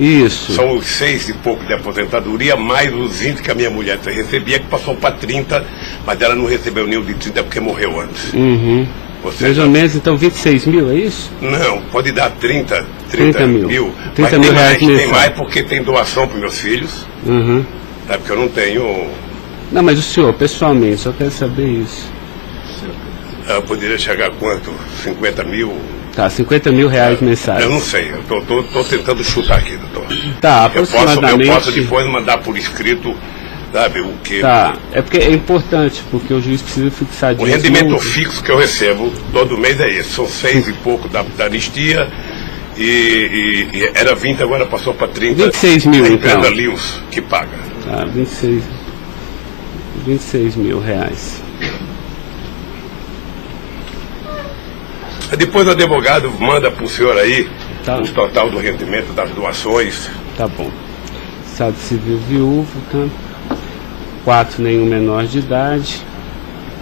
Isso. São os 6 e pouco de aposentadoria, mais os 20 que a minha mulher recebia, que passou para 30, mas ela não recebeu nenhum de 30 porque morreu antes. Uhum. Mais ou menos, então, 26 mil, é isso? Não, pode dar 30 mil. 30 mil reais mensais. Tem mais porque tem doação para meus filhos. Uhum. Tá, porque eu não tenho... Não, mas o senhor, pessoalmente, só quero saber isso. Eu poderia chegar a quanto? 50 mil? Tá, 50 mil reais mensais. Eu não sei, eu tô tentando chutar aqui, doutor. Tá, aproximadamente... Eu posso depois mandar por escrito, sabe, o que... Tá, é porque é importante, porque o juiz precisa fixar... O rendimento fixo que eu recebo todo mês é esse, são 6 e pouco da anistia, e era 20, agora passou para 30. 26 mil, então. A Lins que paga. Tá, 26 mil reais. Depois o advogado manda para o senhor aí tá. O total do rendimento das doações. Tá bom. Estado civil viúvo, tá? 4, nenhum menor de idade.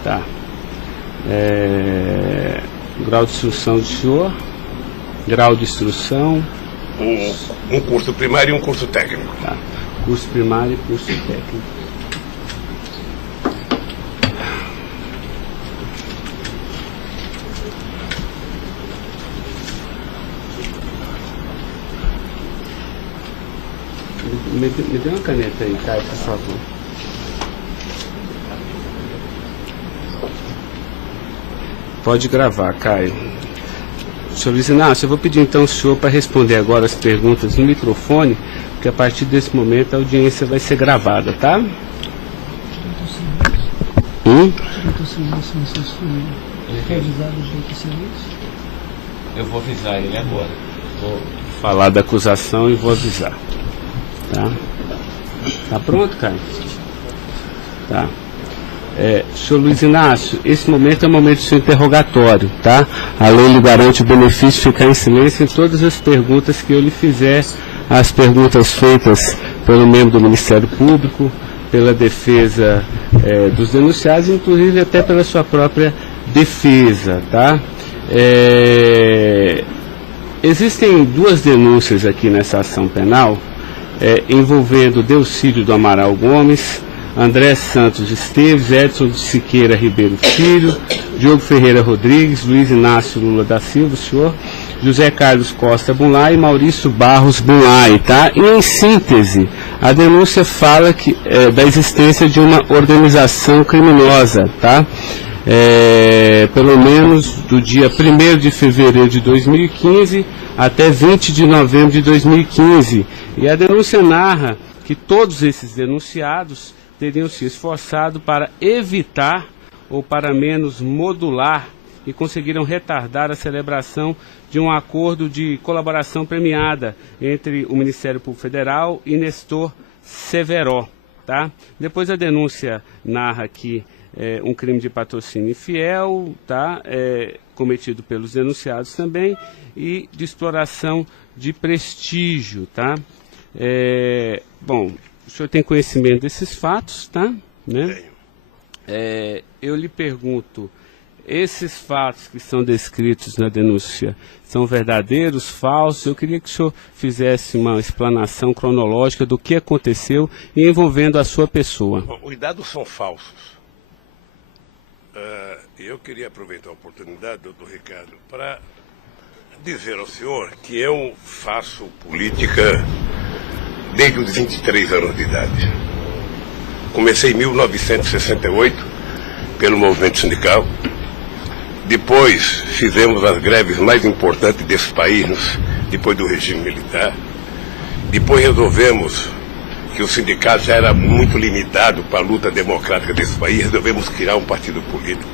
Tá. Grau de instrução do senhor. Grau de instrução. Um curso primário e um curso técnico. Tá. Curso primário e curso técnico. Me dê uma caneta aí, Caio, por favor. Pode gravar, Caio. Senhor Luiz Inácio, eu vou pedir então ao senhor para responder agora as perguntas no microfone, porque a partir desse momento a audiência vai ser gravada, tá? Eu vou avisar ele agora. Vou falar da acusação e vou avisar. Tá? Tá pronto, Caio? Tá. Senhor Luiz Inácio, esse momento é o momento do seu interrogatório, tá? A lei lhe garante o benefício de ficar em silêncio em todas as perguntas que eu lhe fizer, as perguntas feitas pelo membro do Ministério Público, pela defesa dos denunciados, inclusive até pela sua própria defesa, tá? Existem 2 denúncias aqui nessa ação penal, envolvendo Delcídio do Amaral Gomes, André Santos Esteves, Edson de Siqueira Ribeiro Filho, Diogo Ferreira Rodrigues, Luiz Inácio Lula da Silva, senhor, José Carlos Costa Bunlai e Maurício Barros Bunlai, tá? E em síntese, a denúncia fala da existência de uma organização criminosa, tá? Pelo menos do dia 1º de fevereiro de 2015 até 20 de novembro de 2015. E a denúncia narra que todos esses denunciados teriam se esforçado para evitar ou para menos modular e conseguiram retardar a celebração de um acordo de colaboração premiada entre o Ministério Público Federal e Nestor Severo, tá? Depois a denúncia narra que um crime de patrocínio infiel, tá? Cometido pelos denunciados também, e de exploração de prestígio, tá? Bom, o senhor tem conhecimento desses fatos, tá? Né? Eu lhe pergunto, esses fatos que são descritos na denúncia são verdadeiros, falsos? Eu queria que o senhor fizesse uma explanação cronológica do que aconteceu envolvendo a sua pessoa. Bom, os dados são falsos. Eu queria aproveitar a oportunidade, doutor Ricardo, para dizer ao senhor que eu faço política desde os 23 anos de idade. Comecei em 1968 pelo movimento sindical. Depois fizemos as greves mais importantes desse país, depois do regime militar. Depois resolvemos que o sindicato já era muito limitado para a luta democrática desse país, resolvemos criar um partido político.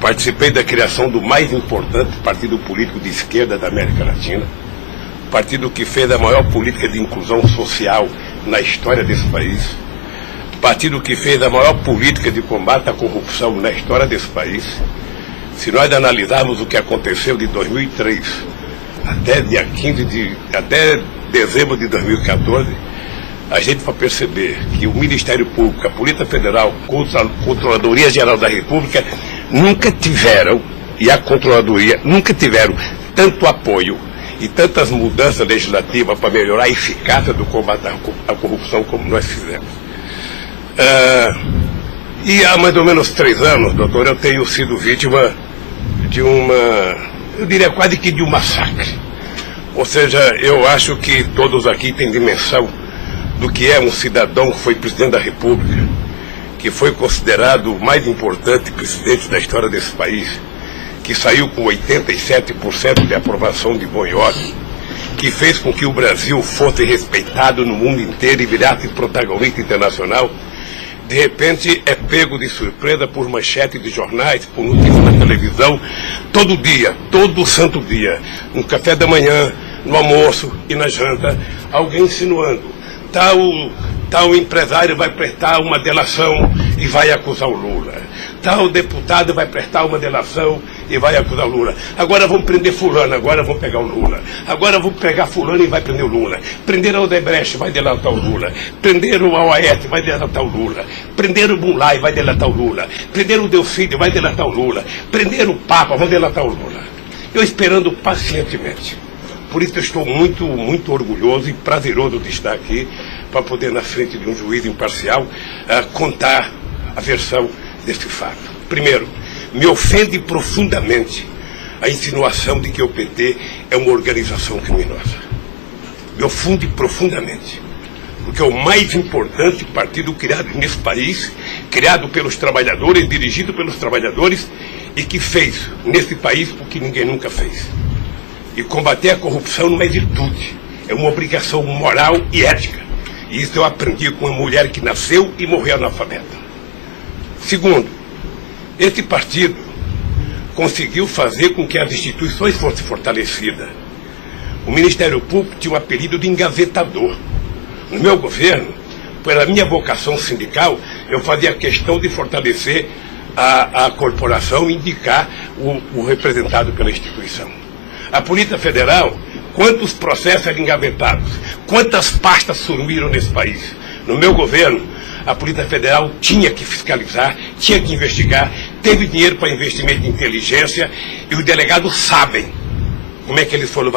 Participei da criação do mais importante partido político de esquerda da América Latina, partido que fez a maior política de inclusão social na história desse país, partido que fez a maior política de combate à corrupção na história desse país. Se nós analisarmos o que aconteceu de 2003 até dezembro de 2014, a gente vai perceber que o Ministério Público, a Polícia Federal, a Controladoria Geral da República nunca tiveram, e a Controladoria nunca tiveram tanto apoio e tantas mudanças legislativas para melhorar a eficácia do combate à corrupção como nós fizemos. E há mais ou menos 3 anos, doutor, eu tenho sido vítima de eu diria quase que de um massacre. Ou seja, eu acho que todos aqui têm dimensão do que é um cidadão que foi presidente da República, que foi considerado o mais importante presidente da história desse país, que saiu com 87% de aprovação de bom e ódio, que fez com que o Brasil fosse respeitado no mundo inteiro e virasse protagonista internacional, de repente é pego de surpresa por manchete de jornais, por notícias na televisão, todo dia, todo santo dia, no café da manhã, no almoço e na janta, alguém insinuando, tal empresário vai prestar uma delação e vai acusar o Lula. Tal deputado vai prestar uma delação e vai acusar o Lula. Agora vão prender fulano, agora vão pegar o Lula. Agora vão pegar fulano e vai prender o Lula. Prenderam o Odebrecht, vai delatar o Lula. Prenderam o Aoete, vai delatar o Lula. Prenderam o Bunlai, vai delatar o Lula. Prenderam o Delfídio, vai delatar o Lula. Prenderam o Papa, vai delatar o Lula. Eu esperando pacientemente. Por isso eu estou muito, muito orgulhoso e prazeroso de estar aqui para poder, na frente de um juiz imparcial, contar a versão deste fato. Primeiro, me ofende profundamente a insinuação de que o PT é uma organização criminosa. Me ofende profundamente, porque é o mais importante partido criado nesse país, criado pelos trabalhadores, dirigido pelos trabalhadores, e que fez nesse país o que ninguém nunca fez. E combater a corrupção não é virtude, é uma obrigação moral e ética. E isso eu aprendi com uma mulher que nasceu e morreu analfabeta. Segundo, esse partido conseguiu fazer com que as instituições fossem fortalecidas. O Ministério Público tinha um apelido de engavetador. No meu governo, pela minha vocação sindical, eu fazia questão de fortalecer a corporação e indicar o representado pela instituição. A Polícia Federal, quantos processos eram engavetados, quantas pastas sumiram nesse país. No meu governo, a Polícia Federal tinha que fiscalizar, tinha que investigar, teve dinheiro para investimento de inteligência e os delegados sabem como é que eles foram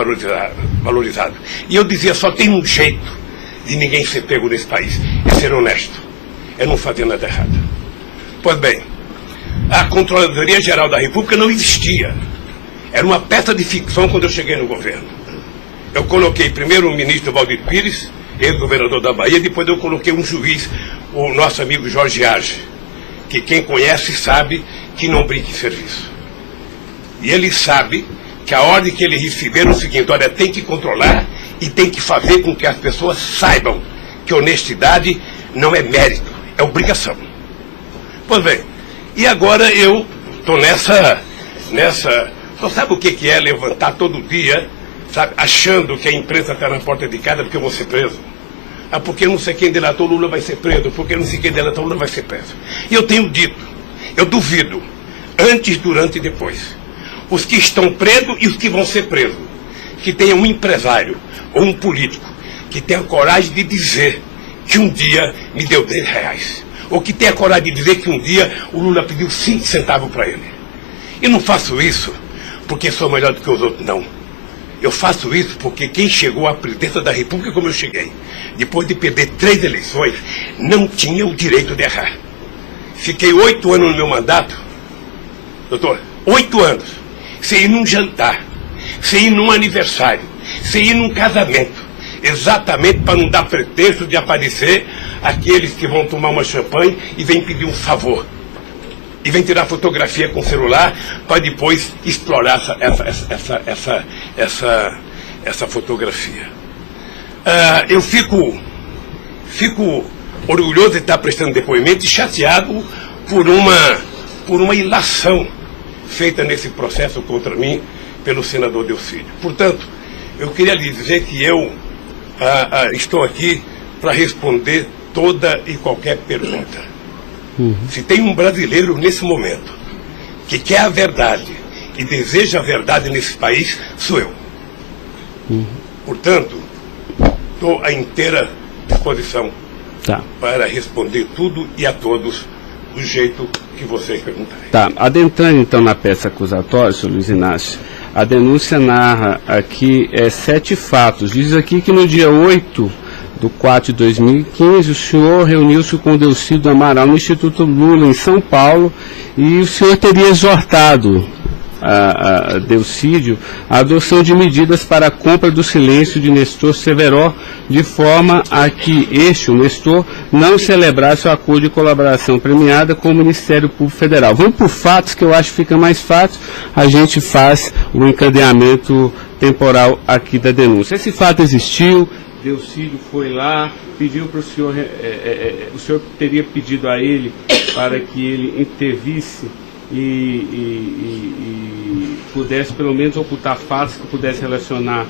valorizados. E eu dizia, só tem um jeito de ninguém ser pego nesse país, é ser honesto, é não fazer nada errado. Pois bem, a Controladoria Geral da República não existia. Era uma peça de ficção quando eu cheguei no governo. Eu coloquei primeiro o ministro Valdir Pires, ex-governador da Bahia, depois eu coloquei um juiz, o nosso amigo Jorge Arge, que quem conhece sabe que não brinca em serviço. E ele sabe que a ordem que ele receber é o seguinte, olha, tem que controlar e tem que fazer com que as pessoas saibam que honestidade não é mérito, é obrigação. Pois bem, e agora eu estou nessa... Só sabe o que é levantar todo dia, sabe, achando que a imprensa está na porta de casa porque eu vou ser preso? Ah, porque não sei quem delatou Lula vai ser preso, porque não sei quem delatou Lula vai ser preso. E eu tenho dito, eu duvido, antes, durante e depois, os que estão presos e os que vão ser presos, que tenha um empresário ou um político que tenha coragem de dizer que um dia me deu R$10, ou que tenha coragem de dizer que um dia o Lula pediu 5 centavos para ele. E não faço isso porque sou melhor do que os outros, não. Eu faço isso porque quem chegou à presidência da República como eu cheguei, depois de perder 3 eleições, não tinha o direito de errar. Fiquei 8 anos no meu mandato, doutor, 8 anos, sem ir num jantar, sem ir num aniversário, sem ir num casamento, exatamente para não dar pretexto de aparecer aqueles que vão tomar uma champanhe e vêm pedir um favor. E vem tirar fotografia com o celular para depois explorar essa fotografia. Eu fico orgulhoso de estar prestando depoimento e chateado por uma ilação feita nesse processo contra mim pelo senador Delfídio. Portanto, eu queria lhe dizer que eu estou aqui para responder toda e qualquer pergunta. Se tem um brasileiro nesse momento que quer a verdade e deseja a verdade nesse país, sou eu. Portanto, estou à inteira disposição para responder tudo e a todos do jeito que vocês perguntarem. Tá, adentrando então na peça acusatória, senhor Luiz Inácio, A denúncia narra aqui 7 fatos. Diz aqui que no dia 8/4/2015, o senhor reuniu-se com o Delcídio Amaral no Instituto Lula, em São Paulo, e o senhor teria exortado a Delcídio a adoção de medidas para a compra do silêncio de Nestor Severo, de forma a que o Nestor, não celebrasse o acordo de colaboração premiada com o Ministério Público Federal. Vamos por fatos, que eu acho que fica mais fácil, a gente faz o encadeamento temporal aqui da denúncia. Esse fato existiu, Delcídio foi lá, pediu para o senhor, o senhor teria pedido a ele para que ele intervisse e pudesse pelo menos ocultar fatos que pudesse relacionar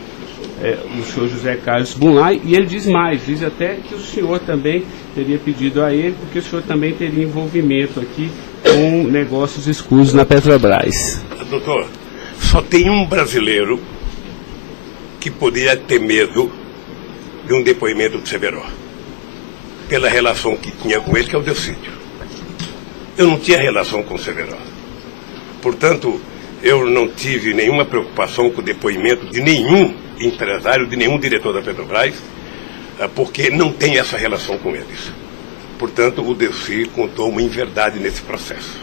o senhor José Carlos Bunlai, e ele diz mais, diz até que o senhor também teria pedido a ele, porque o senhor também teria envolvimento aqui com negócios escusos na Petrobras. Doutor, só tem um brasileiro que poderia ter medo de um depoimento do Severo, pela relação que tinha com ele, que é o Delcídio. Eu não tinha relação com o Severo. Portanto, eu não tive nenhuma preocupação com o depoimento de nenhum empresário, de nenhum diretor da Petrobras, porque não tem essa relação com eles. Portanto, o Delcídio contou uma inverdade nesse processo.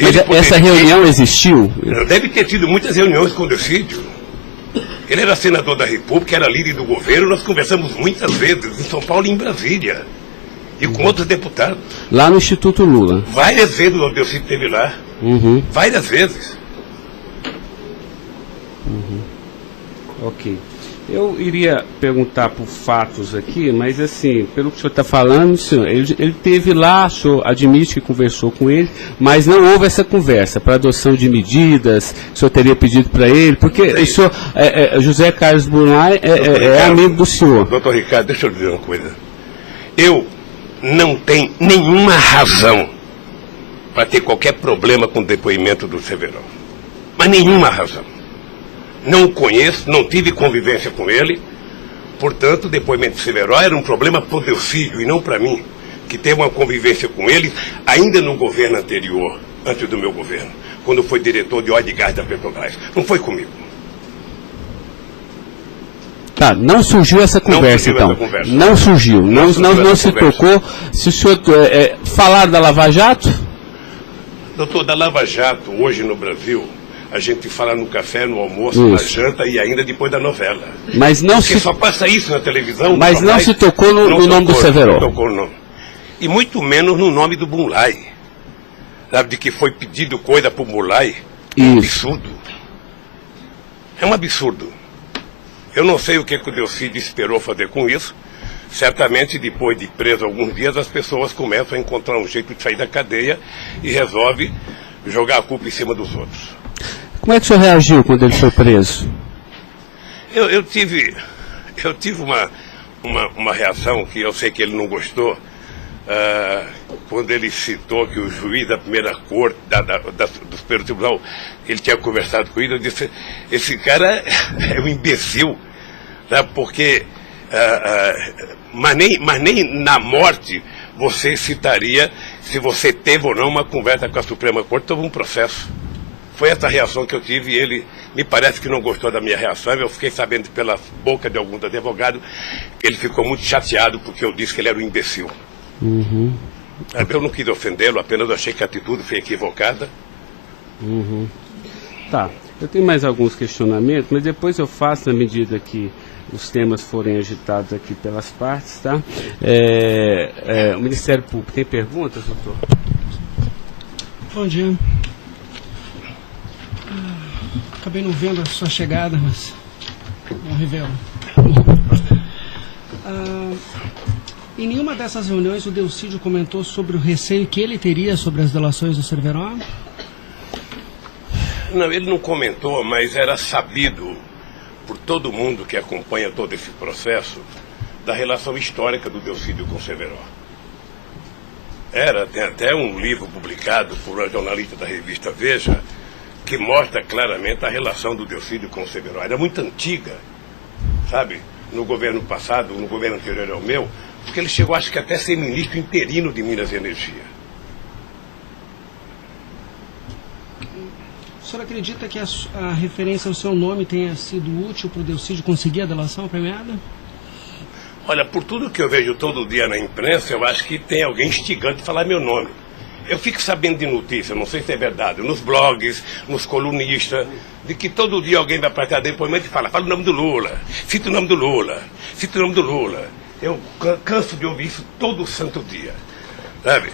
Mas essa reunião existiu? Deve ter tido muitas reuniões com o Delcídio. Ele era senador da República, era líder do governo, nós conversamos muitas vezes, em São Paulo e em Brasília, e com outros deputados. Lá no Instituto Lula? Várias vezes o Delcídio esteve lá. Várias vezes. Ok. Eu iria perguntar por fatos aqui, mas assim, pelo que o senhor está falando, senhor, ele teve lá, o senhor admite que conversou com ele, mas não houve essa conversa para adoção de medidas, o senhor teria pedido para ele, porque o senhor, José Carlos Bunlai é amigo do senhor. Doutor Ricardo, deixa eu dizer uma coisa. Eu não tenho nenhuma razão para ter qualquer problema com o depoimento do Severo. Mas nenhuma razão. Não o conheço, não tive convivência com ele. Portanto, o depoimento do Severo era um problema para o Delcídio e não para mim, que teve uma convivência com ele ainda no governo anterior, antes do meu governo, quando foi diretor de óleo e gás da Petrobras. Não foi comigo. Tá, não surgiu essa conversa, então. Não surgiu, não se tocou. Se o senhor falar da Lava Jato? Doutor, da Lava Jato, hoje no Brasil, a gente fala no café, no almoço, na janta e ainda depois da novela. Mas não porque só passa isso na televisão. Mas não se tocou no nome do Severo. Não tocou no nome. E muito menos no nome do Bunlai. Sabe, de que foi pedido coisa para o Bunlai. É um absurdo. É um absurdo. Eu não sei o que o Delcídio esperou fazer com isso. Certamente, depois de preso alguns dias, as pessoas começam a encontrar um jeito de sair da cadeia e resolve jogar a culpa em cima dos outros. Como é que o senhor reagiu quando ele foi preso? Eu tive uma reação que eu sei que ele não gostou, quando ele citou que o juiz da primeira corte, do Superior Tribunal, ele tinha conversado com ele. Eu disse, esse cara é um imbecil, sabe? Porque mas nem na morte você citaria se você teve ou não uma conversa com a Suprema Corte sobre um processo. Foi essa reação que eu tive e ele me parece que não gostou da minha reação. Eu fiquei sabendo pela boca de alguns advogados que ele ficou muito chateado porque eu disse que ele era um imbecil. Eu não quis ofendê-lo, apenas achei que a atitude foi equivocada. Tá, eu tenho mais alguns questionamentos, mas depois eu faço na medida que os temas forem agitados aqui pelas partes, tá? O Ministério Público tem perguntas, doutor? Bom dia. Acabei não vendo a sua chegada, mas não revelo. Em nenhuma dessas reuniões o Delcídio comentou sobre o receio que ele teria sobre as delações do Severo? Não, ele não comentou, mas era sabido por todo mundo que acompanha todo esse processo da relação histórica do Delcídio com o Severo. Tem até um livro publicado por uma jornalista da revista Veja que mostra claramente a relação do Delcídio com o Severo. Era muito antiga, sabe? No governo passado, no governo anterior ao meu, porque ele chegou, acho que até a ser ministro interino de Minas e Energia. O senhor acredita que a referência ao seu nome tenha sido útil para o Delcídio conseguir a delação premiada? Olha, por tudo que eu vejo todo dia na imprensa, eu acho que tem alguém instigando de falar meu nome. Eu fico sabendo de notícia, não sei se é verdade, nos blogs, nos colunistas, de que todo dia alguém vai para cá depoimento e fala o nome do Lula, cita o nome do Lula, cita o nome do Lula. Eu canso de ouvir isso todo santo dia, sabe?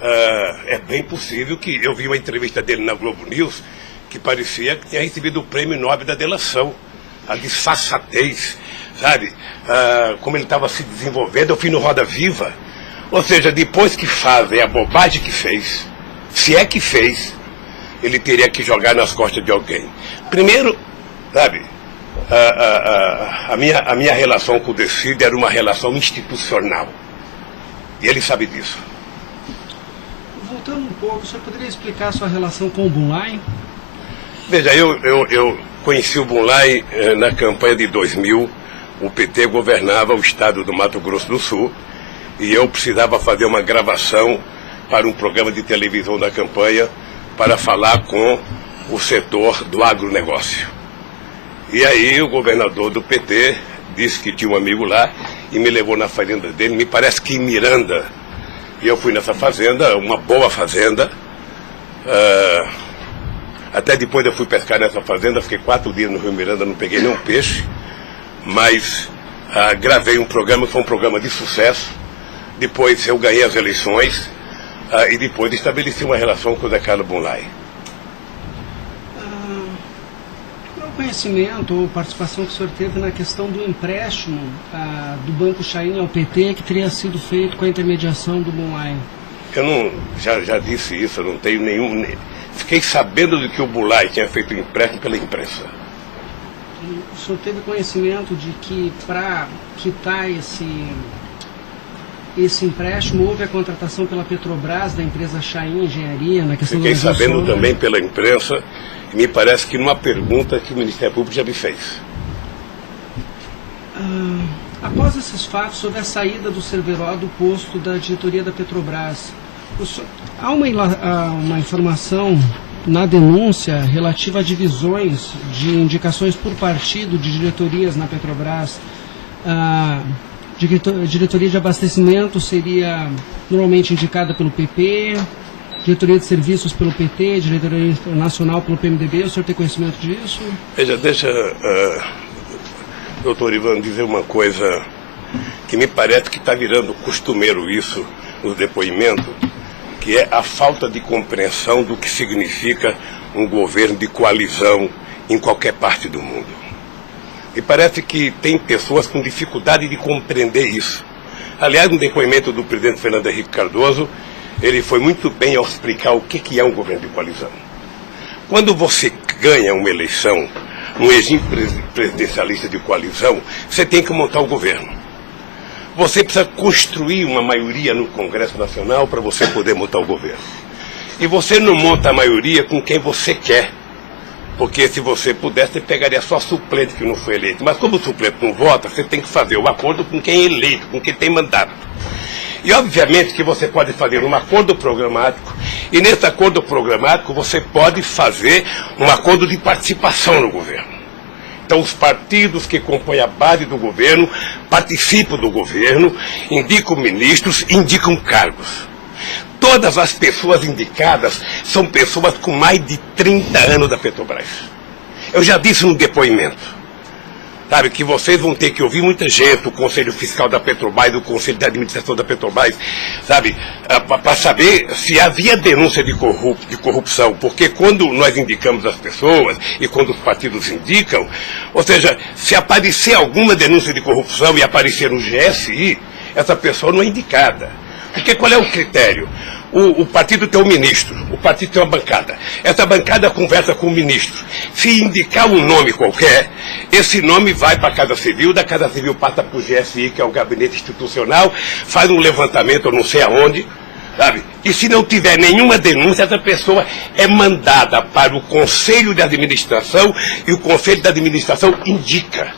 É bem possível que eu vi uma entrevista dele na Globo News que parecia que tinha recebido o prêmio Nobel da delação, a disfarçatez, sabe? Como ele estava se desenvolvendo, eu fui no Roda Viva. Ou seja, depois que fazem a bobagem que fez, se é que fez, ele teria que jogar nas costas de alguém. Primeiro, sabe, a minha relação com o Delcídio era uma relação institucional. E ele sabe disso. Voltando um pouco, o senhor poderia explicar a sua relação com o Bunlai? Veja, eu conheci o Bunlai na campanha de 2000. O PT governava o estado do Mato Grosso do Sul. E eu precisava fazer uma gravação para um programa de televisão da campanha para falar com o setor do agronegócio. E aí o governador do PT disse que tinha um amigo lá e me levou na fazenda dele, me parece que em Miranda. E eu fui nessa fazenda, uma boa fazenda. Até depois eu fui pescar nessa fazenda, fiquei 4 dias no Rio Miranda, não peguei nenhum peixe. Mas gravei um programa, foi um programa de sucesso. Depois eu ganhei as eleições e depois estabeleci uma relação com o Zé Carlos Bunlai. Qual o conhecimento ou participação que o senhor teve na questão do empréstimo do Banco Chain ao PT que teria sido feito com a intermediação do Bunlai? Eu não, já disse isso, eu não tenho nenhum... Fiquei sabendo de que o Bunlai tinha feito o empréstimo pela imprensa. O senhor teve conhecimento de que para quitar esse empréstimo, houve a contratação pela Petrobras, da empresa Chain Engenharia, na questão Fiquei da sabendo também pela imprensa, e me parece que numa pergunta que o Ministério Público já me fez. Após esses fatos, sobre a saída do Cerveró do posto da diretoria da Petrobras, há uma informação na denúncia relativa a divisões de indicações por partido de diretorias na Petrobras. Diretoria de abastecimento seria normalmente indicada pelo PP, diretoria de serviços pelo PT, diretoria nacional pelo PMDB. O senhor tem conhecimento disso? Veja, deixa, doutor Ivan, dizer uma coisa que me parece que está virando costumeiro isso no depoimento, que é a falta de compreensão do que significa um governo de coalizão em qualquer parte do mundo. E parece que tem pessoas com dificuldade de compreender isso. Aliás, no depoimento do presidente Fernando Henrique Cardoso, ele foi muito bem ao explicar o que é um governo de coalizão. Quando você ganha uma eleição, um regime presidencialista de coalizão, você tem que montar o governo. Você precisa construir uma maioria no Congresso Nacional para você poder montar o governo. E você não monta a maioria com quem você quer. Porque se você pudesse, você pegaria só suplente que não foi eleito. Mas como o suplente não vota, você tem que fazer um acordo com quem é eleito, com quem tem mandato. E obviamente que você pode fazer um acordo programático, e nesse acordo programático você pode fazer um acordo de participação no governo. Então os partidos que compõem a base do governo participam do governo, indicam ministros, indicam cargos. Todas as pessoas indicadas são pessoas com mais de 30 anos da Petrobras. Eu já disse no depoimento, sabe, que vocês vão ter que ouvir muita gente, o Conselho Fiscal da Petrobras, o Conselho de Administração da Petrobras, sabe, para saber se havia denúncia de corrupção, porque quando nós indicamos as pessoas e quando os partidos indicam, ou seja, se aparecer alguma denúncia de corrupção e aparecer no GSI, essa pessoa não é indicada. Porque qual é o critério? O partido tem um ministro, o partido tem uma bancada. Essa bancada conversa com o ministro. Se indicar um nome qualquer, esse nome vai para a Casa Civil, da Casa Civil passa para o GSI, que é o Gabinete Institucional, faz um levantamento, eu não sei aonde, sabe? E se não tiver nenhuma denúncia, essa pessoa é mandada para o Conselho de Administração e o Conselho de Administração indica.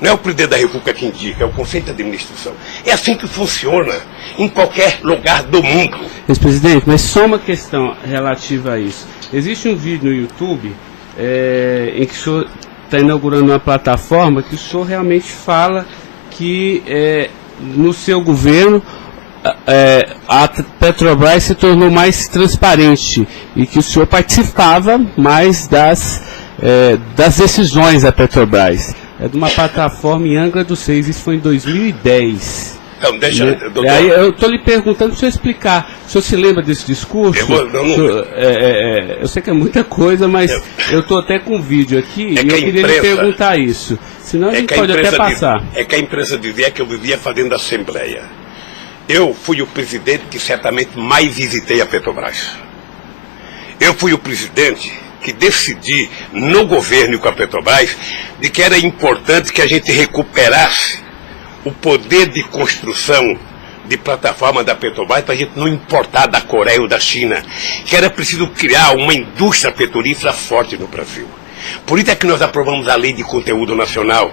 Não é o presidente da República que indica, é o Conselho de Administração. É assim que funciona em qualquer lugar do mundo. Ex-presidente, mas só uma questão relativa a isso. Existe um vídeo no YouTube em que o senhor está inaugurando uma plataforma que o senhor realmente fala que no seu governo a Petrobras se tornou mais transparente e que o senhor participava mais das decisões da Petrobras. É de uma plataforma em Angra dos Reis, isso foi em 2010. Então, deixa, doutor. Aí eu estou lhe perguntando para o senhor explicar. O senhor se lembra desse discurso? Eu sei que é muita coisa, mas eu estou até com um vídeo aqui e eu queria lhe perguntar isso. Senão a gente pode até passar. É que a imprensa dizia que eu vivia fazendo assembleia. Eu fui o presidente que certamente mais visitei a Petrobras. Eu fui o presidente que decidi no governo e com a Petrobras de que era importante que a gente recuperasse o poder de construção de plataforma da Petrobras para a gente não importar da Coreia ou da China, que era preciso criar uma indústria petrolífera forte no Brasil. Por isso é que nós aprovamos a Lei de Conteúdo Nacional.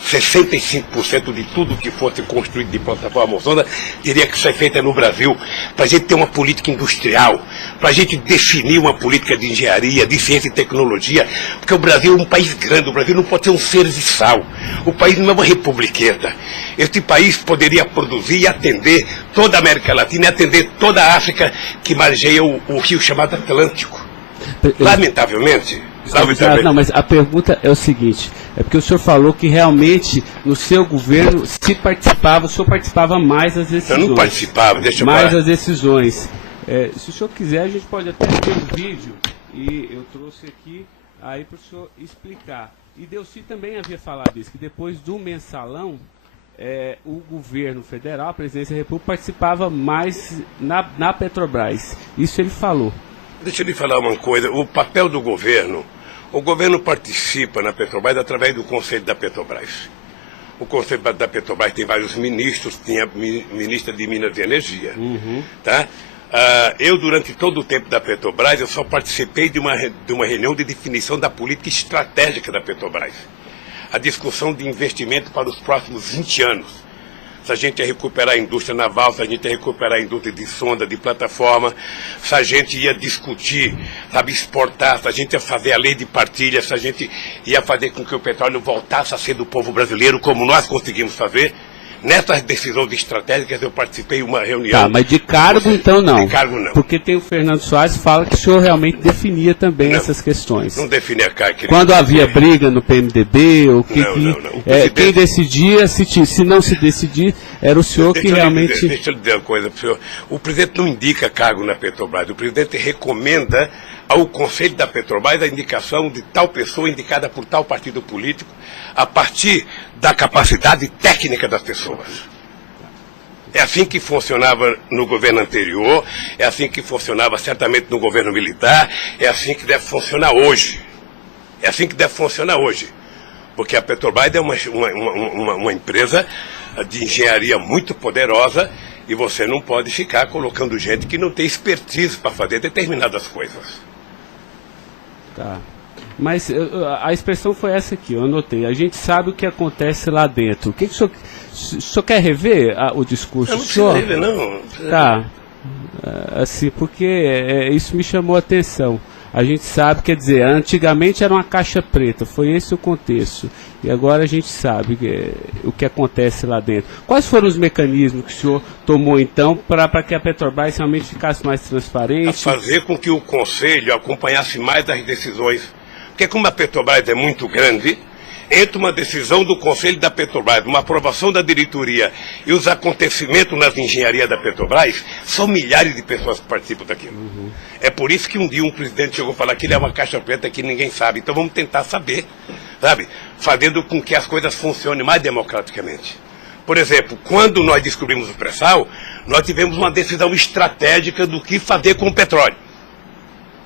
65% de tudo que fosse construído de plataforma ozônica teria que ser feita no Brasil, para a gente ter uma política industrial, para a gente definir uma política de engenharia, de ciência e tecnologia, porque o Brasil é um país grande, o Brasil não pode ser um serviçal, o país não é uma republiqueta. Este país poderia produzir e atender toda a América Latina e atender toda a África que margeia o rio chamado Atlântico. Lamentavelmente. Não, mas a pergunta é o seguinte, é porque o senhor falou que realmente no seu governo se participava, o senhor participava mais das decisões. Eu não participava, deixa eu mais falar. das decisões. Se o senhor quiser, a gente pode até ter um vídeo, e eu trouxe aqui aí para o senhor explicar. E Delcy também havia falado isso, que depois do mensalão, o governo federal, a presidência da República, participava mais na Petrobras. Isso ele falou. Deixa eu lhe falar uma coisa, o papel do governo, o governo participa na Petrobras através do Conselho da Petrobras. O Conselho da Petrobras tem vários ministros, tinha ministra de Minas e Energia. Tá? Eu, durante todo o tempo da Petrobras, eu só participei de uma reunião de definição da política estratégica da Petrobras. A discussão de investimento para os próximos 20 anos. Se a gente ia recuperar a indústria naval, se a gente ia recuperar a indústria de sonda, de plataforma, se a gente ia discutir, sabe, exportar, se a gente ia fazer a lei de partilha, se a gente ia fazer com que o petróleo voltasse a ser do povo brasileiro, como nós conseguimos fazer. Nessas decisões estratégicas eu participei de uma reunião. Tá, mas de cargo então não. De cargo não. Porque tem o Fernando Soares que fala que o senhor realmente definia também essas questões. Não definia cargo. Quando havia briga no PMDB, ou que, não. Quem decidia, se não se decidir, era o senhor que realmente... Deixa eu lhe dizer uma coisa para o senhor. O presidente não indica cargo na Petrobras. O presidente recomenda ao Conselho da Petrobras a indicação de tal pessoa indicada por tal partido político a partir da capacidade técnica das pessoas. É assim que funcionava no governo anterior, é assim que funcionava certamente no governo militar, é assim que deve funcionar hoje. É assim que deve funcionar hoje. Porque a Petrobras é uma empresa de engenharia muito poderosa e você não pode ficar colocando gente que não tem expertise para fazer determinadas coisas. Tá. Mas a expressão foi essa aqui, eu anotei. A gente sabe o que acontece lá dentro. O que o senhor quer rever o discurso? Eu não preciso rever, não. Tá. Assim, porque isso me chamou a atenção. A gente sabe, quer dizer, antigamente era uma caixa preta, foi esse o contexto. E agora a gente sabe o que acontece lá dentro. Quais foram os mecanismos que o senhor tomou, então, para que a Petrobras realmente ficasse mais transparente? A fazer com que o Conselho acompanhasse mais as decisões. Porque como a Petrobras é muito grande, entre uma decisão do Conselho da Petrobras, uma aprovação da diretoria e os acontecimentos nas engenharias da Petrobras, são milhares de pessoas que participam daquilo. É por isso que um dia um presidente chegou a falar que ele é uma caixa preta que ninguém sabe. Então vamos tentar saber, sabe? Fazendo com que as coisas funcionem mais democraticamente. Por exemplo, quando nós descobrimos o pré-sal, nós tivemos uma decisão estratégica do que fazer com o petróleo.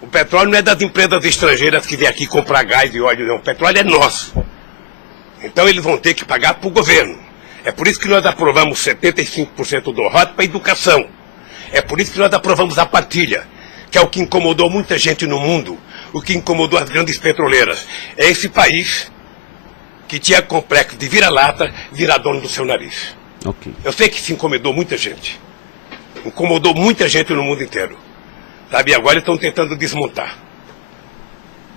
O petróleo não é das empresas estrangeiras que vêm aqui comprar gás e óleo, não. O petróleo é nosso. Então eles vão ter que pagar para o governo. É por isso que nós aprovamos 75% do ROT para a educação. É por isso que nós aprovamos a partilha, que é o que incomodou muita gente no mundo, o que incomodou as grandes petroleiras. É esse país que tinha complexo de vira-lata, virar dono do seu nariz. Okay. Eu sei que isso incomodou muita gente. Incomodou muita gente no mundo inteiro. Sabe, e agora estão tentando desmontar.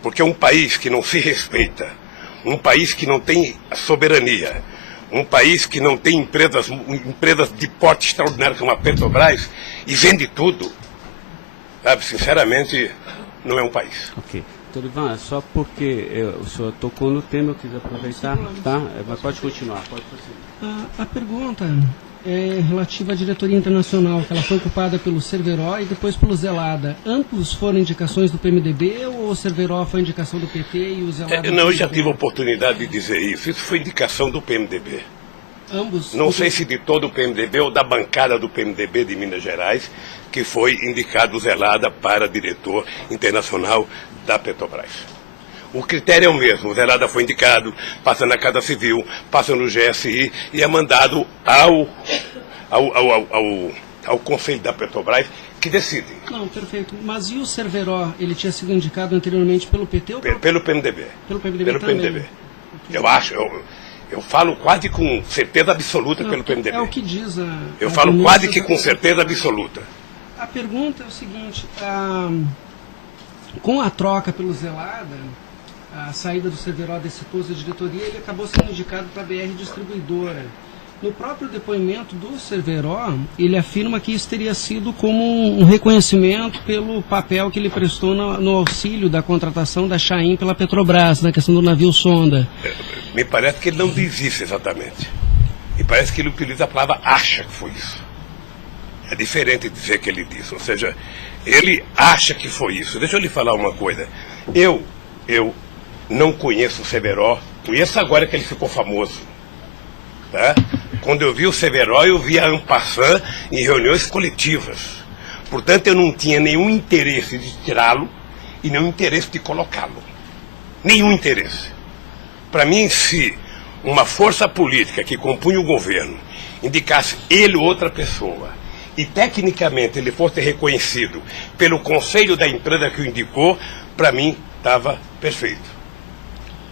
Porque um país que não se respeita, um país que não tem soberania, um país que não tem empresas de porte extraordinário como a Petrobras e vende tudo, sabe, sinceramente, não é um país. Ok. Doutor Ivan, só porque o senhor tocou no tema, eu quis aproveitar, tá? Mas pode continuar, pode prosseguir. A pergunta é relativa à diretoria internacional, que ela foi ocupada pelo Cerveró e depois pelo Zelada. Ambos foram indicações do PMDB ou o Cerveró foi indicação do PT e o Zelada... Não, eu já tive a oportunidade de dizer isso. Isso foi indicação do PMDB. Ambos? Não sei se de todo o PMDB ou da bancada do PMDB de Minas Gerais, que foi indicado o Zelada para diretor internacional da Petrobras. O critério é o mesmo. O Zelada foi indicado, passa na Casa Civil, passa no GSI e é mandado ao Conselho da Petrobras, que decide. Não, perfeito. Mas e o Cerveró? Ele tinha sido indicado anteriormente pelo PT ou pelo PMDB? Pelo PMDB pelo também. PMDB. Eu acho, eu falo quase com certeza absoluta pelo PMDB. É o que diz a... Eu falo quase que com certeza absoluta. A pergunta é o seguinte, com a troca pelo Zelada, a saída do Cerveró desse posto de diretoria, ele acabou sendo indicado para a BR Distribuidora. No próprio depoimento do Cerveró, ele afirma que isso teria sido como um reconhecimento pelo papel que ele prestou no auxílio da contratação da Chaim pela Petrobras, na questão do navio sonda. Me parece que ele não diz isso exatamente. Me parece que ele utiliza a palavra acha que foi isso. É diferente de dizer que ele disse. Ou seja, ele acha que foi isso. Deixa eu lhe falar uma coisa. Eu não conheço o Cerveró. Conheço agora que ele ficou famoso. Tá? Quando eu vi o Cerveró, eu vi a en passant em reuniões coletivas. Portanto, eu não tinha nenhum interesse de tirá-lo e nenhum interesse de colocá-lo. Nenhum interesse. Para mim, se uma força política que compunha o governo indicasse ele ou outra pessoa e tecnicamente ele fosse reconhecido pelo conselho da empresa que o indicou, para mim estava perfeito.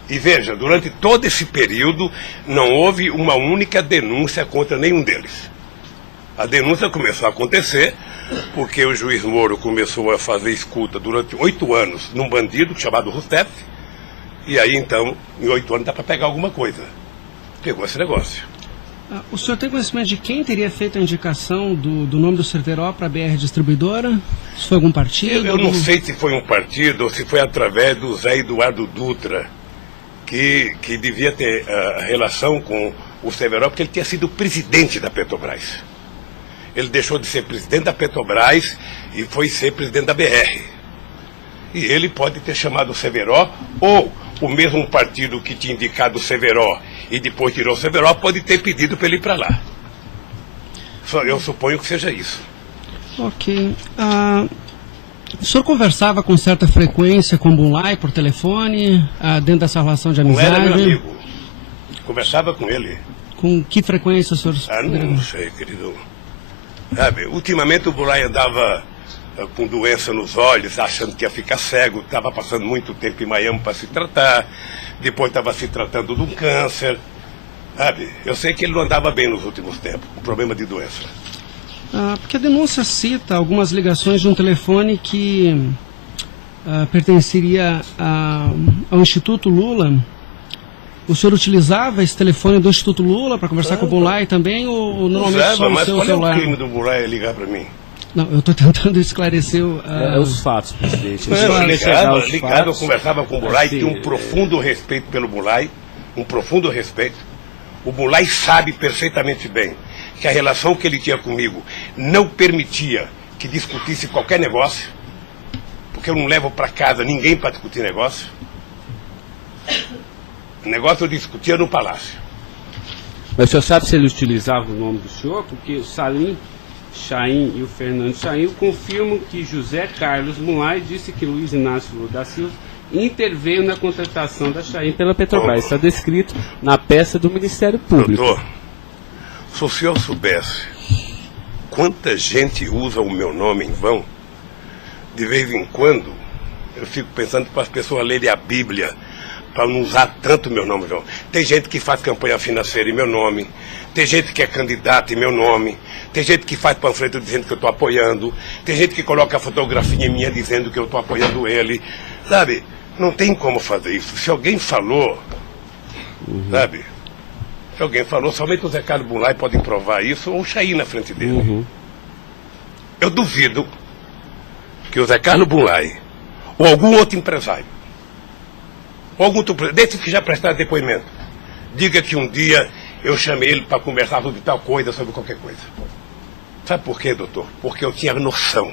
E veja, durante todo esse período não houve uma única denúncia contra nenhum deles. A denúncia começou a acontecer porque o juiz Moro começou a fazer escuta durante 8 anos num bandido chamado Rousseff, e aí então, em 8 anos dá para pegar alguma coisa. Pegou esse negócio. O senhor tem conhecimento de quem teria feito a indicação do nome do Cerveró para a BR Distribuidora? Se foi algum partido? Eu não sei se foi um partido ou se foi através do Zé Eduardo Dutra, que devia ter relação com o Cerveró, porque ele tinha sido presidente da Petrobras. Ele deixou de ser presidente da Petrobras e foi ser presidente da BR. E ele pode ter chamado o Cerveró, ou o mesmo partido que tinha indicado o Cerveró e depois tirou o Cerveró pode ter pedido para ele ir para lá. Eu suponho que seja isso. Ok. O senhor conversava com certa frequência com o Bunlai por telefone, dentro dessa relação de amizade? Não era meu amigo. Conversava com ele. Com que frequência o senhor... Não sei, querido. Sabe, ultimamente o Bunlai andava com doença nos olhos, achando que ia ficar cego, estava passando muito tempo em Miami para se tratar, depois estava se tratando de um câncer. Sabe, eu sei que ele não andava bem nos últimos tempos, com problema de doença. Porque a denúncia cita algumas ligações de um telefone que pertenceria ao Instituto Lula. O senhor utilizava esse telefone do Instituto Lula para conversar com o Bunlai também, ou normalmente só no seu celular? Mas qual é o crime do Bunlai ligar para mim? Não, eu estou tentando esclarecer os fatos, presidente. Ligava, eu conversava com o Bunlai, tinha um profundo respeito pelo Bunlai, um profundo respeito. O Bunlai sabe perfeitamente bem que a relação que ele tinha comigo não permitia que discutisse qualquer negócio, porque eu não levo para casa ninguém para discutir negócio. O negócio eu discutia no palácio. Mas o senhor sabe se ele utilizava o nome do senhor? Porque o Salim Chaim e o Fernando Chaim confirmam que José Carlos Bunlai disse que Luiz Inácio Lula da Silva interveio na contratação da Chaim pela Petrobras. Está descrito na peça do Ministério Público. Doutor, se o senhor soubesse quanta gente usa o meu nome em vão, de vez em quando eu fico pensando para as pessoas lerem a Bíblia, para não usar tanto meu nome, João. Tem gente que faz campanha financeira em meu nome, tem gente que é candidato em meu nome, tem gente que faz panfleto dizendo que eu estou apoiando, tem gente que coloca a fotografia minha dizendo que eu estou apoiando ele, sabe? Não tem como fazer isso. Se alguém falou, sabe? Se alguém falou, somente o Zé Carlos Bunlai pode provar isso, ou o Chaí na frente dele. Eu duvido que o Zé Carlos Bunlai, ou algum outro empresário, ou algum outro, desses que já prestaram depoimento, diga que um dia eu chamei ele para conversar sobre tal coisa, sobre qualquer coisa. Sabe por quê, doutor? Porque eu tinha noção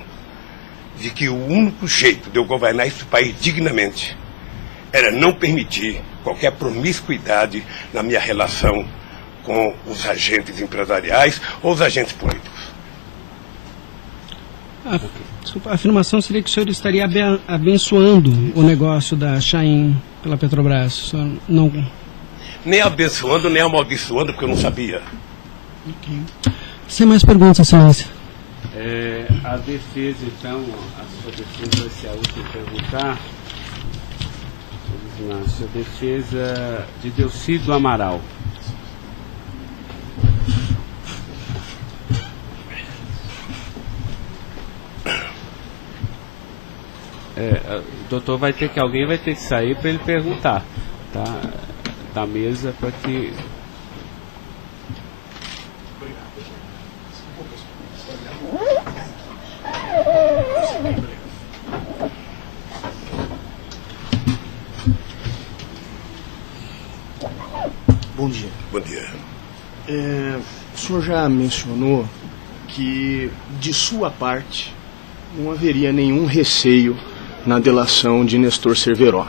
de que o único jeito de eu governar esse país dignamente era não permitir qualquer promiscuidade na minha relação com os agentes empresariais ou os agentes políticos. A afirmação seria que o senhor estaria abençoando o negócio da Chaim pela Petrobras. O senhor não... Nem abençoando, nem amaldiçoando, porque eu não sabia. Sem mais perguntas, excelência. A defesa, então, a sua defesa vai ser a última a perguntar. A sua defesa de Delcídio Amaral. O doutor vai ter que, alguém vai ter que sair para ele perguntar, tá? Da mesa para que... Bom dia. Bom dia. O senhor já mencionou que, de sua parte, não haveria nenhum receio na delação de Nestor Cerveró.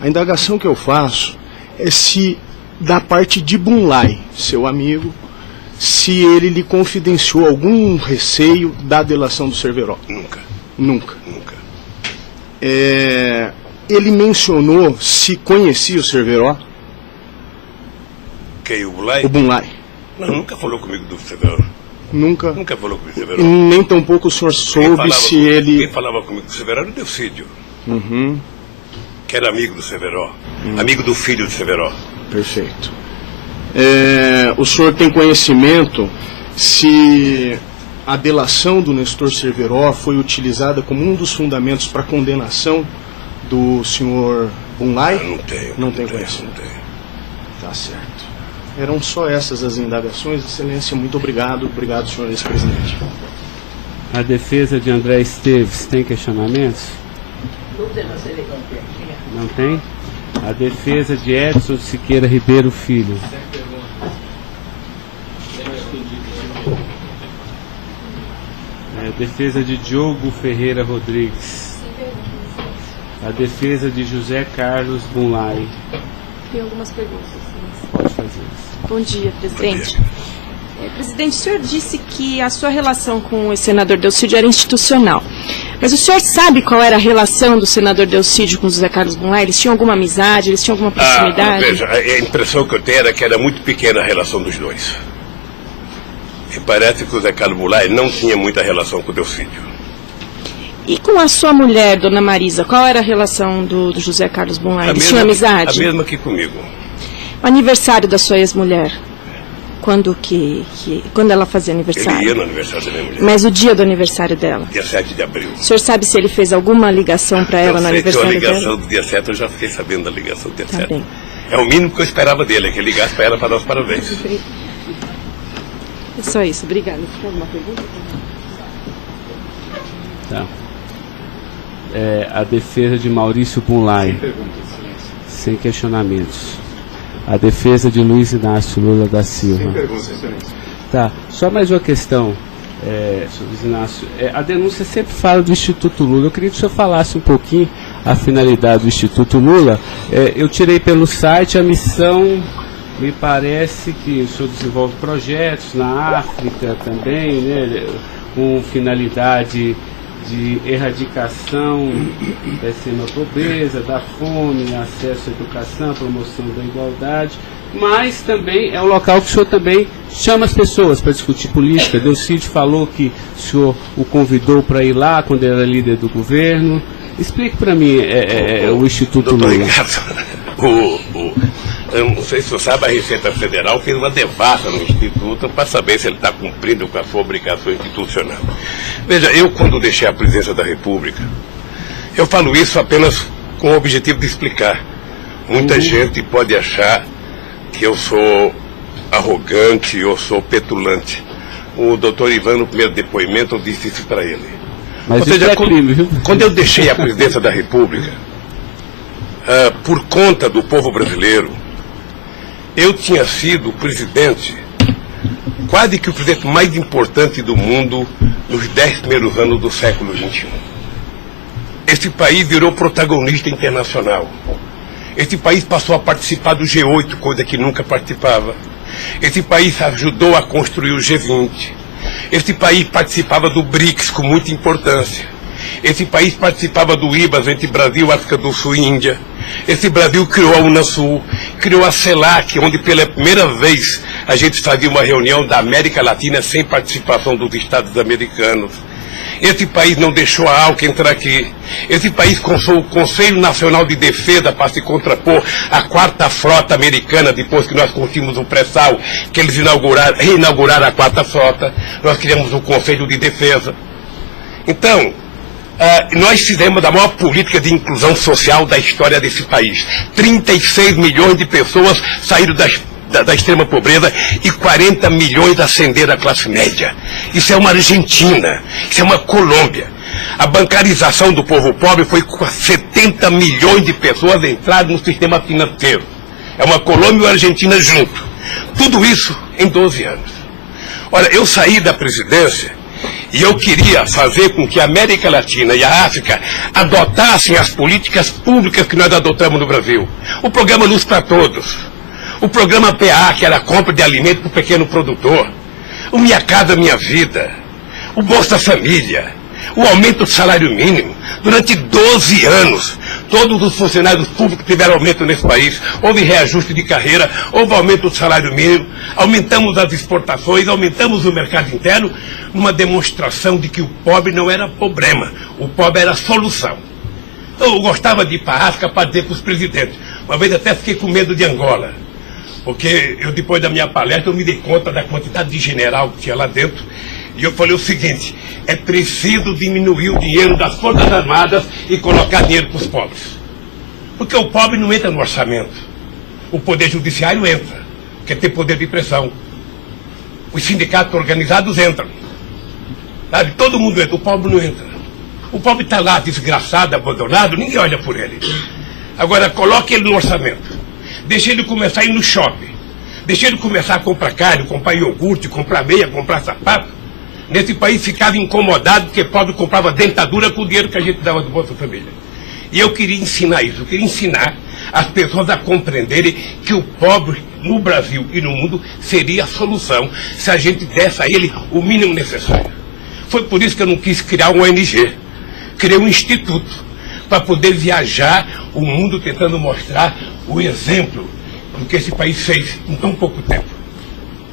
A indagação que eu faço é se, da parte de Bunlai, seu amigo, se ele lhe confidenciou algum receio da delação do Cerveró. Nunca. Nunca. Nunca. Ele mencionou se conhecia o Cerveró? Quem, o Bunlai? O Bunlai. Não, nunca falou comigo do Cerveró. Nunca? Nunca falou comigo do Cerveró. Nem tampouco o senhor soube se ele... Quem falava comigo do Cerveró era o Delcídio. Que era amigo do Cerveró. Amigo do filho do Cerveró. Perfeito. O senhor tem conhecimento se a delação do Nestor Cerveró foi utilizada como um dos fundamentos para a condenação do senhor Bunlai? Não tenho. Não tem conhecimento. Não tenho. Tá certo. Eram só essas as indagações. Excelência, muito obrigado. Obrigado, senhor ex-presidente. A defesa de André Esteves tem questionamentos? Não tem? A defesa de Edson Siqueira Ribeiro Filho. A defesa de Diogo Ferreira Rodrigues. A defesa de José Carlos Bunlai. Tem algumas perguntas. Pode fazer. Bom dia, presidente. Presidente, o senhor disse que a sua relação com o senador Delcídio era institucional. Mas o senhor sabe qual era a relação do senador Delcídio com o José Carlos Bunlai? Eles tinham alguma amizade? Eles tinham alguma proximidade? Veja, a impressão que eu tenho era que era muito pequena a relação dos dois. E parece que o José Carlos Bunlai não tinha muita relação com o Delcídio. E com a sua mulher, dona Marisa, qual era a relação do José Carlos Bunlai? Eles tinham amizade? A mesma que comigo. O aniversário da sua ex-mulher? Quando ela fazia aniversário? Ele ia no aniversário da minha mulher. Mas o dia do aniversário dela? Dia 7 de abril. O senhor sabe se ele fez alguma ligação para ela no aniversário dela? A ligação do dia 7, eu já fiquei sabendo da ligação do dia 7. Bem. É o mínimo que eu esperava dele, que ele ligasse para ela para dar os parabéns. É só isso, obrigada. Tem alguma pergunta? Tá. A defesa de Maurício Bunlai. Sem questionamentos. A defesa de Luiz Inácio Lula da Silva. Sem perguntas, excelência. Tá, só mais uma questão, senhor Luiz Inácio. A denúncia sempre fala do Instituto Lula. Eu queria que o senhor falasse um pouquinho a finalidade do Instituto Lula. Eu tirei pelo site a missão, me parece que o senhor desenvolve projetos na África também, né, com finalidade de erradicação da extrema pobreza, da fome, acesso à educação, promoção da igualdade, mas também é um local que o senhor também chama as pessoas para discutir política. Delcídio falou que o senhor o convidou para ir lá quando ele era líder do governo. Explique para mim o Instituto Doutor Lula. Ricardo, eu não sei se você sabe, a Receita Federal fez uma devassa no Instituto para saber se ele está cumprindo com a sua obrigação institucional. Veja, eu quando deixei a presidência da República, eu falo isso apenas com o objetivo de explicar. Muita gente pode achar que eu sou arrogante, eu sou petulante. O doutor Ivan, no primeiro depoimento, eu disse isso para ele. Mas ou seja, crime, viu? quando eu deixei a presidência da República, por conta do povo brasileiro, eu tinha sido presidente, quase que o presidente mais importante do mundo nos 10 primeiros anos do século XXI. Esse país virou protagonista internacional. Esse país passou a participar do G8, coisa que nunca participava. Esse país ajudou a construir o G20. Esse país participava do BRICS com muita importância. Esse país participava do IBAS entre Brasil, África do Sul e Índia. Esse Brasil criou a Unasul, criou a CELAC, onde pela primeira vez a gente fazia uma reunião da América Latina sem participação dos Estados americanos. Esse país não deixou a ALCA entrar aqui. Esse país consultou o Conselho Nacional de Defesa para se contrapor à 4ª Frota Americana, depois que nós conseguimos o pré-sal, que eles reinauguraram a 4ª Frota. Nós criamos o Conselho de Defesa. Então, nós fizemos a maior política de inclusão social da história desse país. 36 milhões de pessoas saíram da extrema pobreza e 40 milhões ascenderam à classe média. Isso é uma Argentina, isso é uma Colômbia. A bancarização do povo pobre foi com 70 milhões de pessoas entraram no sistema financeiro. É uma Colômbia e uma Argentina junto. Tudo isso em 12 anos. Olha, eu saí da presidência e eu queria fazer com que a América Latina e a África adotassem as políticas públicas que nós adotamos no Brasil. O programa Luz para Todos. O programa PA, que era a compra de alimento para o pequeno produtor. O Minha Casa Minha Vida. O Bolsa Família. O aumento do salário mínimo. Durante 12 anos, todos os funcionários públicos tiveram aumento nesse país. Houve reajuste de carreira, houve aumento do salário mínimo. Aumentamos as exportações, aumentamos o mercado interno, numa demonstração de que o pobre não era problema. O pobre era a solução. Então, eu gostava de ir para a África para dizer para os presidentes. Uma vez até fiquei com medo de Angola. Porque eu, depois da minha palestra, eu me dei conta da quantidade de general que tinha lá dentro. E eu falei o seguinte, é preciso diminuir o dinheiro das Forças Armadas e colocar dinheiro para os pobres. Porque o pobre não entra no orçamento. O Poder Judiciário entra, porque tem poder de pressão. Os sindicatos organizados entram. Sabe? Todo mundo entra, o pobre não entra. O pobre está lá, desgraçado, abandonado, ninguém olha por ele. Agora, coloque ele no orçamento. Deixa ele começar a ir no shopping. Deixa ele começar a comprar carne, comprar iogurte, comprar meia, comprar sapato. Nesse país ficava incomodado porque pobre comprava dentadura com o dinheiro que a gente dava do Bolsa Família. E eu queria ensinar isso, eu queria ensinar as pessoas a compreenderem que o pobre no Brasil e no mundo seria a solução se a gente desse a ele o mínimo necessário. Foi por isso que eu não quis criar uma ONG. Criei um instituto para poder viajar o mundo tentando mostrar o exemplo do que esse país fez em tão pouco tempo.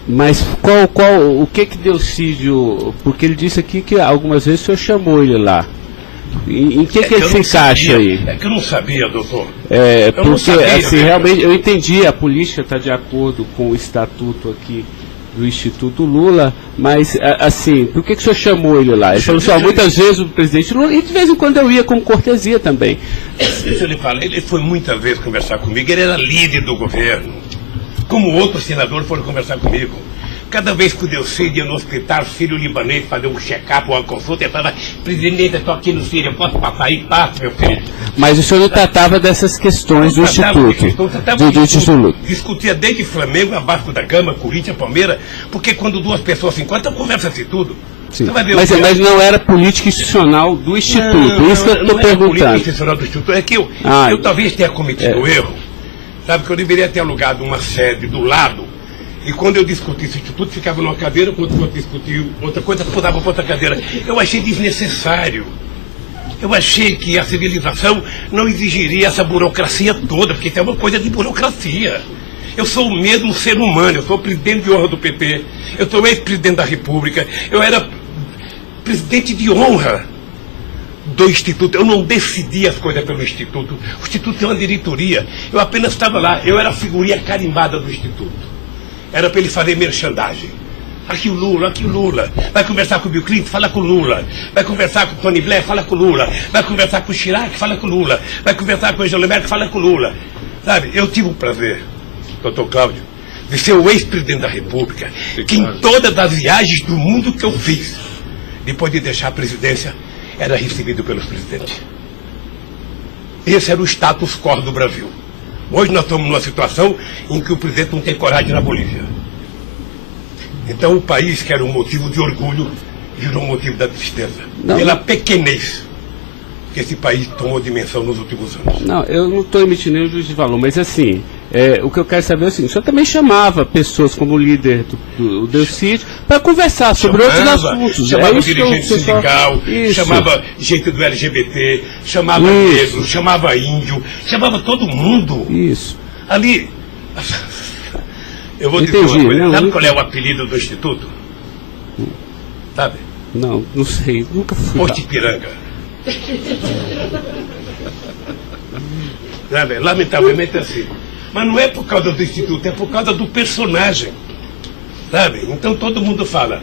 Mas o que Delcídio, porque ele disse aqui que algumas vezes o senhor chamou ele lá. Em que ele se encaixa aí? É que eu não sabia, doutor. Porque sabia, assim, realmente eu entendi, a política está de acordo com o estatuto aqui do Instituto Lula, mas assim, por que o senhor chamou ele lá? Ele falou assim, muitas vezes o presidente Lula, e de vez em quando eu ia com cortesia também. Deixa eu lhe falar, ele foi muitas vezes conversar comigo, ele era líder do governo, como outros senadores foram conversar comigo. Cada vez que o Delcídio ia no hospital sírio-libanês fazer um check-up ou uma consulta, ele falava, presidente, eu estou aqui no Sírio, eu posso passar aí? Passa, meu filho. Mas o senhor não tratava dessas questões do Instituto? Do Instituto. Discutia desde Flamengo, a Vasco da Gama, Corinthians, Palmeiras, porque quando duas pessoas se encontram, conversa-se tudo. Sim. Mas não era política institucional do Instituto, isso que eu estou perguntando. Política institucional do Instituto, é que eu talvez tenha cometido erro, sabe, que eu deveria ter alugado uma sede do lado. E quando eu discuti esse instituto, ficava numa cadeira, quando eu discutia outra coisa, mudava para outra cadeira. Eu achei desnecessário. Eu achei que a civilização não exigiria essa burocracia toda, porque isso é uma coisa de burocracia. Eu sou o mesmo ser humano, eu sou presidente de honra do PT, eu sou ex-presidente da República, eu era presidente de honra do Instituto. Eu não decidi as coisas pelo Instituto. O Instituto tem uma diretoria. Eu apenas estava lá, eu era a figurinha carimbada do Instituto. Era para ele fazer merchandising. Aqui o Lula. Vai conversar com o Bill Clinton, fala com o Lula. Vai conversar com o Tony Blair, fala com o Lula. Vai conversar com o Chirac, fala com o Lula. Vai conversar com o Angela Merkel, fala com o Lula. Sabe, eu tive o prazer, doutor Cláudio, de ser o ex-presidente da República, que em todas as viagens do mundo que eu fiz, depois de deixar a presidência, era recebido pelos presidentes. Esse era o status quo do Brasil. Hoje nós estamos numa situação em que o presidente não tem coragem na Bolívia. Então o país, que era um motivo de orgulho, virou um motivo da tristeza. Pela pequenez que esse país tomou dimensão nos últimos anos. Não, eu não estou emitindo nenhum juízo de valor, mas assim, o que eu quero saber é o seguinte: o senhor também chamava pessoas como o líder do Delcídio para conversar sobre outros assuntos. Chamava dirigente sindical, chamava gente do LGBT, chamava negro, chamava índio, chamava todo mundo. Isso. Ali, eu vou dizer uma coisa, sabe qual é o apelido do Instituto? Sabe? Não sei, nunca fui. Posto Ipiranga. Sabe? Lamentavelmente é assim. Mas não é por causa do Instituto, é por causa do personagem. Sabe? Então todo mundo fala,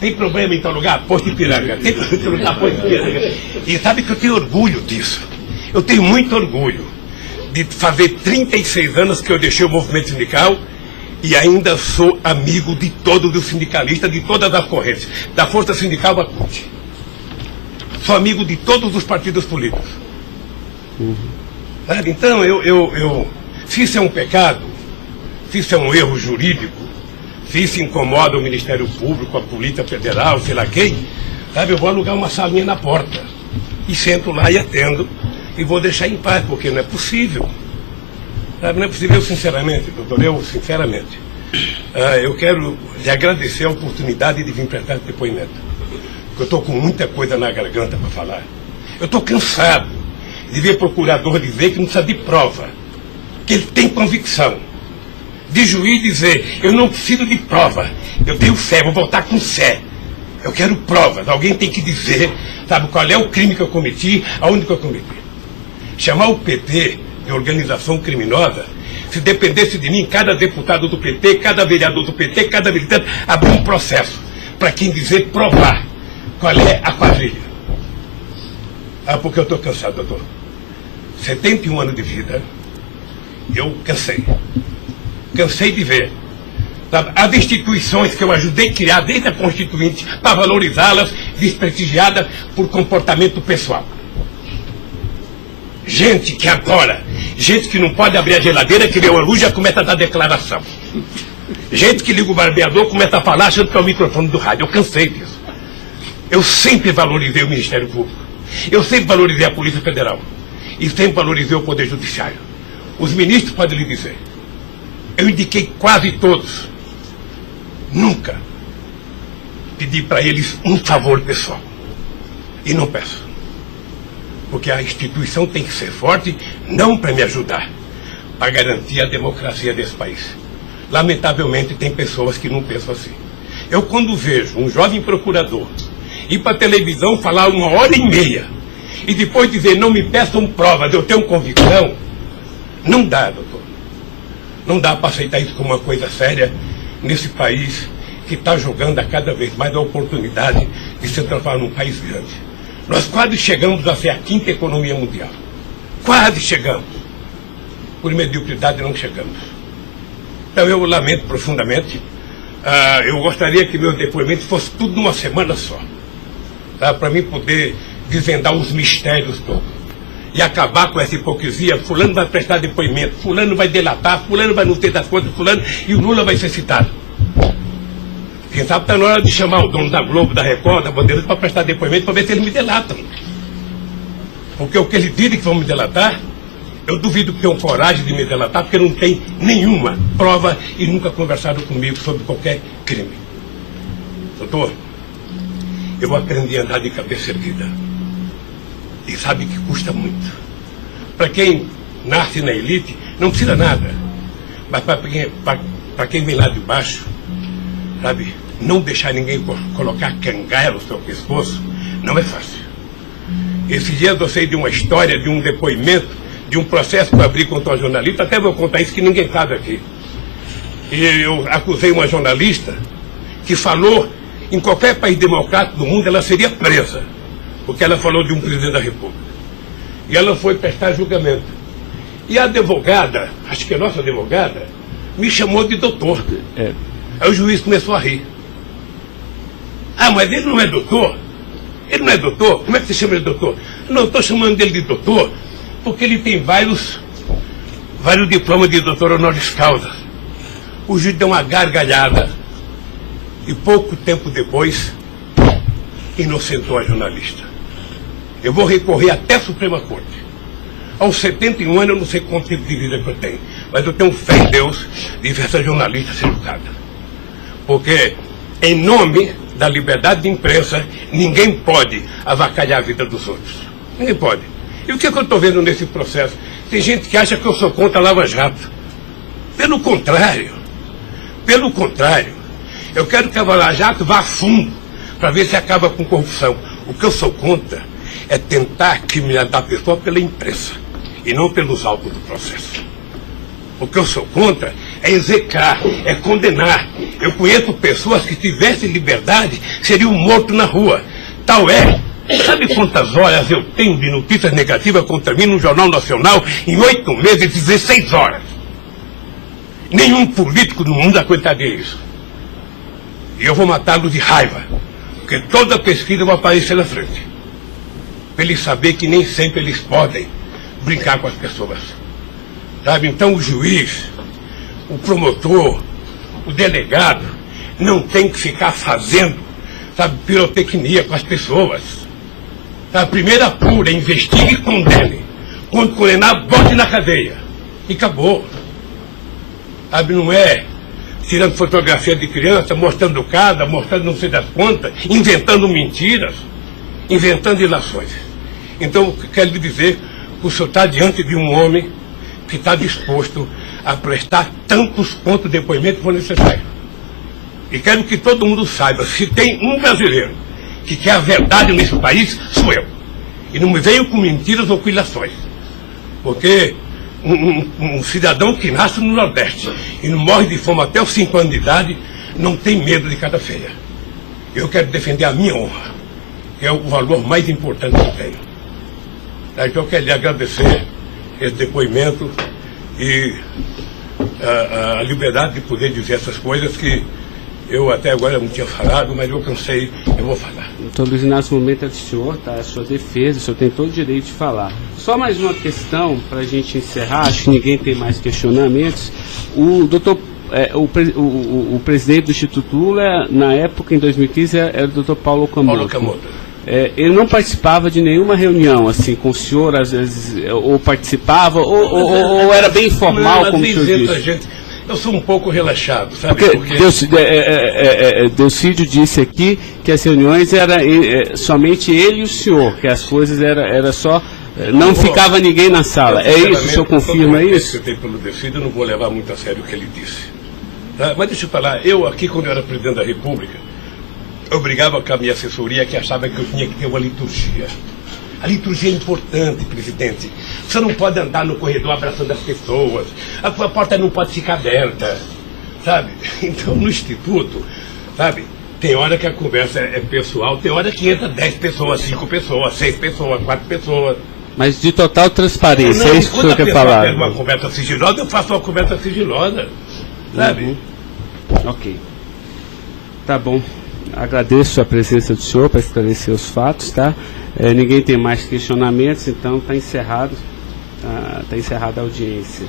tem problema em tal lugar? Posto Ipiranga. Tem problema em tal lugar? Posto Ipiranga. E sabe que eu tenho orgulho disso. Eu tenho muito orgulho de fazer 36 anos que eu deixei o movimento sindical e ainda sou amigo de todos os sindicalistas, de todas as correntes, da Força Sindical à CUT. Sou amigo de todos os partidos políticos. Sabe? Então, se isso é um pecado, se isso é um erro jurídico, se isso incomoda o Ministério Público, a Polícia Federal, sei lá quem, sabe, eu vou alugar uma salinha na porta e sento lá e atendo e vou deixar em paz, porque não é possível. Sabe, não é possível, sinceramente, doutor, sinceramente, eu quero lhe agradecer a oportunidade de vir prestar esse depoimento. Eu estou com muita coisa na garganta para falar. Eu estou cansado de ver procurador dizer que não precisa de prova, que ele tem convicção. De juiz dizer, eu não preciso de prova, eu tenho fé, vou voltar com fé. Eu quero provas, alguém tem que dizer, sabe, qual é o crime que eu cometi, aonde que eu cometi. Chamar o PT de organização criminosa, se dependesse de mim, cada deputado do PT, cada vereador do PT, cada militante, abrir um processo para quem dizer provar qual é a quadrilha. Porque eu estou cansado, doutor. 71 anos de vida, eu cansei. Cansei de ver, sabe, as instituições que eu ajudei a criar desde a Constituinte, para valorizá-las, desprestigiadas por comportamento pessoal. Gente que agora, gente que não pode abrir a geladeira, que vê uma luz, já começa a dar declaração. Gente que liga o barbeador, começa a falar achando que é o microfone do rádio. Eu cansei disso. Eu sempre valorizei o Ministério Público. Eu sempre valorizei a Polícia Federal. E sempre valorizei o Poder Judiciário. Os ministros podem lhe dizer. Eu indiquei quase todos. Nunca pedi para eles um favor pessoal. E não peço. Porque a instituição tem que ser forte, não para me ajudar, para garantir a democracia desse país. Lamentavelmente, tem pessoas que não pensam assim. Eu, quando vejo um jovem procurador ir para a televisão falar 1h30 e depois dizer, não me peçam provas, eu tenho convicção, não dá, doutor. Não dá para aceitar isso como uma coisa séria nesse país que está jogando a cada vez mais a oportunidade de se transformar num país grande. Nós quase chegamos a ser a 5ª economia mundial. Quase chegamos. Por mediocridade não chegamos. Então eu lamento profundamente. Eu gostaria que meu depoimento fosse tudo numa semana só. Para mim poder desvendar os mistérios todos. E acabar com essa hipocrisia. Fulano vai prestar depoimento, fulano vai delatar, fulano vai não ter das contas, fulano, e o Lula vai ser citado. Quem sabe está na hora de chamar o dono da Globo, da Record, da Bandeirantes para prestar depoimento para ver se eles me delatam. Porque o que eles dizem que vão me delatar, eu duvido que tenham coragem de me delatar, porque não tem nenhuma prova e nunca conversaram comigo sobre qualquer crime. Doutor, eu aprendi a andar de cabeça erguida. E sabe que custa muito. Para quem nasce na elite, não precisa nada. Mas para quem vem lá de baixo, sabe, não deixar ninguém colocar cangaia no seu pescoço, não é fácil. Esses dias eu sei de uma história, de um depoimento, de um processo que eu abri contra uma jornalista, até vou contar isso que ninguém sabe aqui. E eu acusei uma jornalista que falou em qualquer país democrático do mundo, ela seria presa, porque ela falou de um presidente da República. E ela foi prestar julgamento. E a advogada, acho que a nossa advogada, me chamou de doutor. Aí o juiz começou a rir. Ah, mas ele não é doutor? Ele não é doutor? Como é que você chama ele de doutor? Não, estou chamando dele de doutor porque ele tem vários diplomas de doutor honoris causa. O juiz deu uma gargalhada e pouco tempo depois inocentou a jornalista. Eu vou recorrer até a Suprema Corte. Aos 71 anos eu não sei quanto tempo de vida que eu tenho, mas eu tenho fé em Deus de ver essa jornalista ser julgada. Porque em nome da liberdade de imprensa, ninguém pode avacalhar a vida dos outros. Ninguém pode. E o que eu estou vendo nesse processo? Tem gente que acha que eu sou contra a Lava Jato. Pelo contrário. Pelo contrário. Eu quero que a Lava Jato vá a fundo para ver se acaba com corrupção. O que eu sou contra é tentar criminalizar a pessoa pela imprensa e não pelos autos do processo. O que eu sou contra é execrar, é condenar. Eu conheço pessoas que tivessem liberdade seriam mortos na rua. Tal é. Sabe quantas horas eu tenho de notícias negativas contra mim no Jornal Nacional em 8 meses, 16 horas? Nenhum político no mundo aguentaria isso. E eu vou matá-lo de raiva, porque toda pesquisa vai aparecer na frente. Para eles saberem que nem sempre eles podem brincar com as pessoas. Sabe? Então o juiz, o promotor, o delegado, não tem que ficar fazendo, sabe, pirotecnia com as pessoas. A primeira apura, investigue e condene. Quando condenar, bote na cadeia. E acabou. Sabe, não é tirando fotografia de criança, mostrando casa, mostrando não sei das quantas, inventando mentiras, inventando ilações. Então, quero lhe dizer que o senhor está diante de um homem que está disposto a prestar tantos quantos depoimentos for necessário. E quero que todo mundo saiba, se tem um brasileiro que quer a verdade nesse país, sou eu. E não me venham com mentiras ou com ilações. Porque um cidadão que nasce no Nordeste e não morre de fome até os 5 anos de idade, não tem medo de cara feia. Eu quero defender a minha honra, que é o valor mais importante que eu tenho. Então eu quero lhe agradecer esse depoimento e a liberdade de poder dizer essas coisas que eu até agora não tinha falado, mas eu cansei, eu vou falar. Doutor Luiz Inácio, o momento é do senhor, tá? A sua defesa, o senhor tem todo o direito de falar. Só mais uma questão para a gente encerrar, acho que ninguém tem mais questionamentos. O presidente do Instituto Lula, na época, em 2015, era o doutor Paulo Camoto. Ele não participava de nenhuma reunião, assim, com o senhor, às vezes, ou participava, ou era bem informal, como o senhor disse? Eu sou um pouco relaxado, sabe? Porque Delcídio disse aqui que as reuniões eram somente ele e o senhor, que as coisas era só... Não ficava ninguém na sala. É isso? O senhor confirma isso? Eu tenho pelo Delcídio, eu não vou levar muito a sério o que ele disse. Tá? Mas deixa eu falar, eu aqui, quando eu era presidente da República, eu brigava com a minha assessoria que achava que eu tinha que ter uma liturgia. A liturgia é importante, presidente. Você não pode andar no corredor abraçando as pessoas. A porta não pode ficar aberta, sabe? Então, no Instituto, sabe, tem hora que a conversa é pessoal, tem hora que entra 10 pessoas, 5 pessoas, 6 pessoas, 4 pessoas. Mas de total transparência, é isso que o senhor quer falar? Quando uma conversa sigilosa, eu faço uma conversa sigilosa, sabe? Ok. Tá bom. Agradeço a presença do senhor para esclarecer os fatos, tá? Ninguém tem mais questionamentos, então está encerrado a audiência.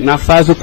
Na fase do